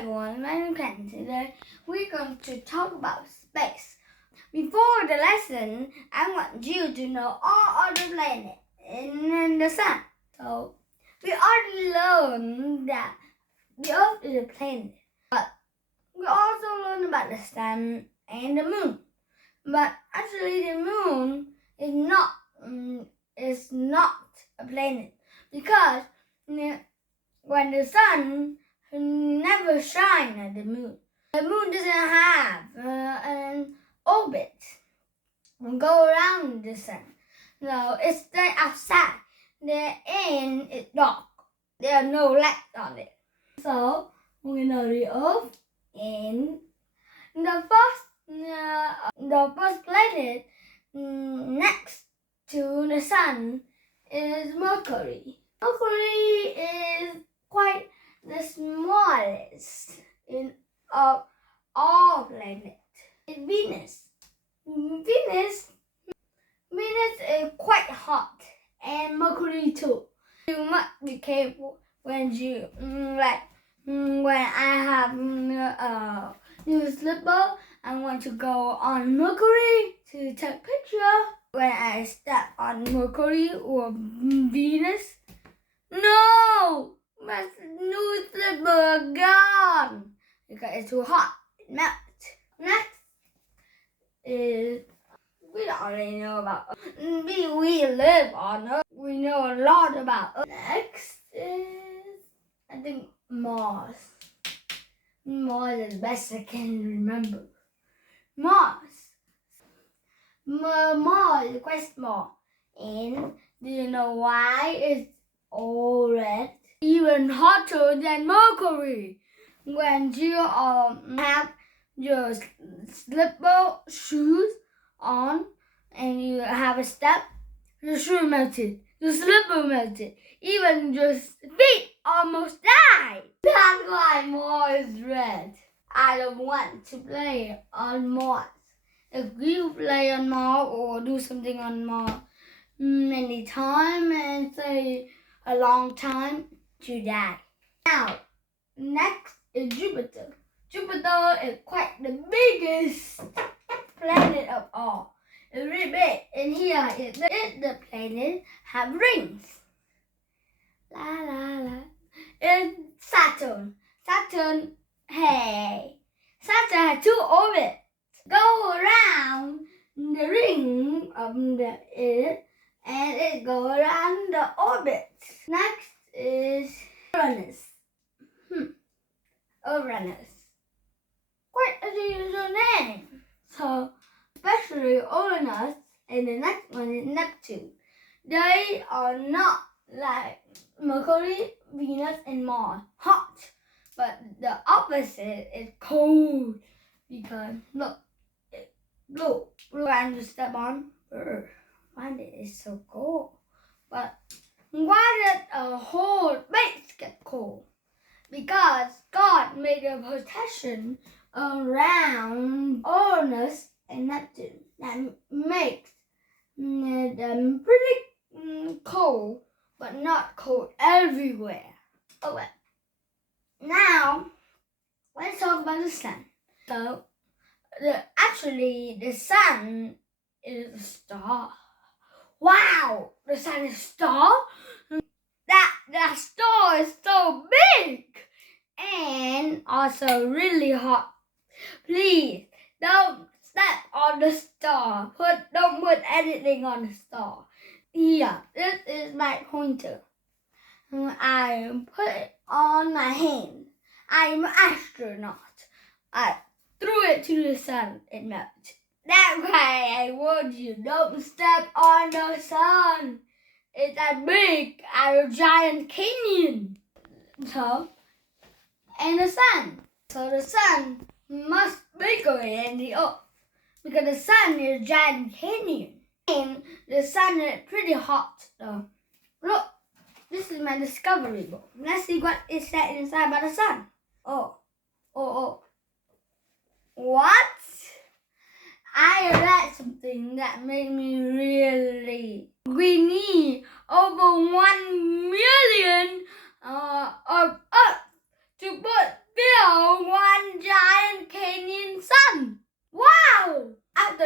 everyone, my name is Ken. Today we're going to talk about space. Before the lesson, I want you to know all other planets in the sun. So we already learned that the Earth is a planet, but we also learned about the sun and the moon. But actually, the moon is not a planet because when the sun never shines at the moon doesn't have an orbit go around the sun. No, it stays outside. And it's dark. There are no lights on it. So we know the Earth and the first planet next to the sun is Mercury. Mercury is quite the smallest of all planets. Venus is quite hot, and Mercury too. You must be careful when when I have new slipper. I want to go on Mercury to take picture. When I step on Mercury or Venus, no, my new slipper gone because it's too hot. It melts. Next is we already know about Earth. We live on Earth. We know a lot about Earth. Next is I think Mars. Mars is the best I can remember. Mars is quite small. And do you know why it's all red? Even hotter than Mercury. When you have your slipper shoes on and you have a step, your shoe melted, your slipper melted, even your feet almost died. That's why Mars is red. I don't want to play on Mars. If you play on Mars or do something on Mars many times and say a long time, you die. Now, next is Jupiter. Jupiter is quite the biggest planet of all. It's really big. And here is the planet have rings. La la la. It's Saturn. Saturn has two orbits. Go around the ring of the Earth and it go around the orbit. Next is Uranus. Uranus. Quite a unusual name. So, especially Uranus and the next one is Neptune. They are not like Mercury, Venus, and Mars, hot. But the opposite is cold. Because look, blue and you step on. Why it is so cold? But why did a whole space get cold? Because God made a protection around Uranus and Neptune that makes them pretty cold, but not cold everywhere. Oh well. Now let's talk about the sun. So actually the sun is a star. Wow, the sun is a star? That star is so big and also really hot. Please don't step on the star. Don't put anything on the star. Here, this is my pointer. I put it on my hand. I'm an astronaut. I threw it to the sun. It melted. That's why I warned you. Don't step on the sun. It's as big as a giant canyon. And the sun. So the sun must be bigger than the Earth because the sun is a giant canyon. And the sun is pretty hot though. Look, this is my discovery book. Let's see what is said inside by the sun. Oh. What? I read something that made me really. We need over 1 million of Earth to fill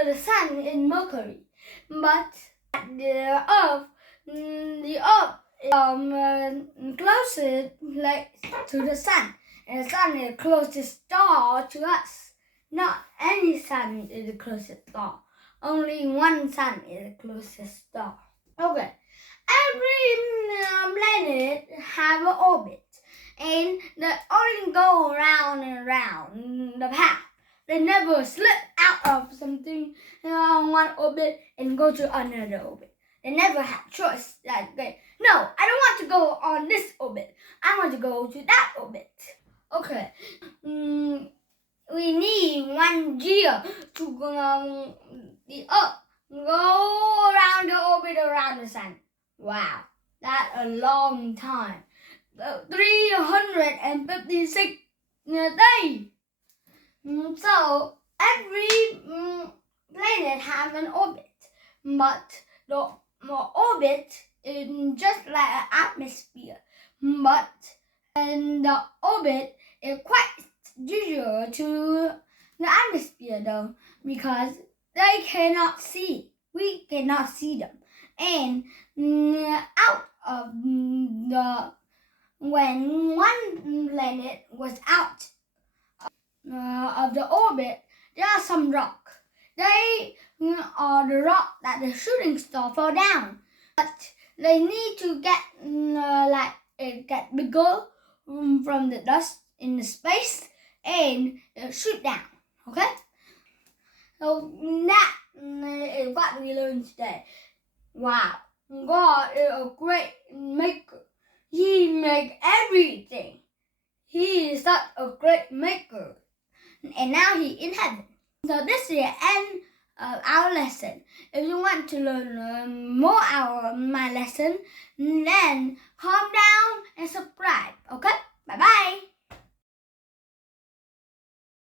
the sun is Mercury, but the Earth is closest to the sun, and the sun is the closest star to us. Not any sun is the closest star. Only one sun is the closest star. Okay. Every planet have an orbit, and they only go around and around the path. They never slip out of something on one orbit and go to another orbit. They never have choice like that. No, I don't want to go on this orbit. I want to go to that orbit. Okay. We need 1 year to the Earth go around the orbit around the sun. Wow, that's a long time. 356 days. So every planet have an orbit, but the orbit is just like an atmosphere. But the orbit is quite usual to the atmosphere though, because they cannot see. We cannot see them. And out of when one planet was out of the orbit, there are some rock. They are the rock that the shooting star fell down. But they need to get get bigger from the dust in the space and shoot down. Okay? So that is what we learned today. Wow, God is a great maker. He makes everything. He is such a great maker. And now he in heaven. So this is the end of our lesson. If you want to learn more about my lesson, then calm down and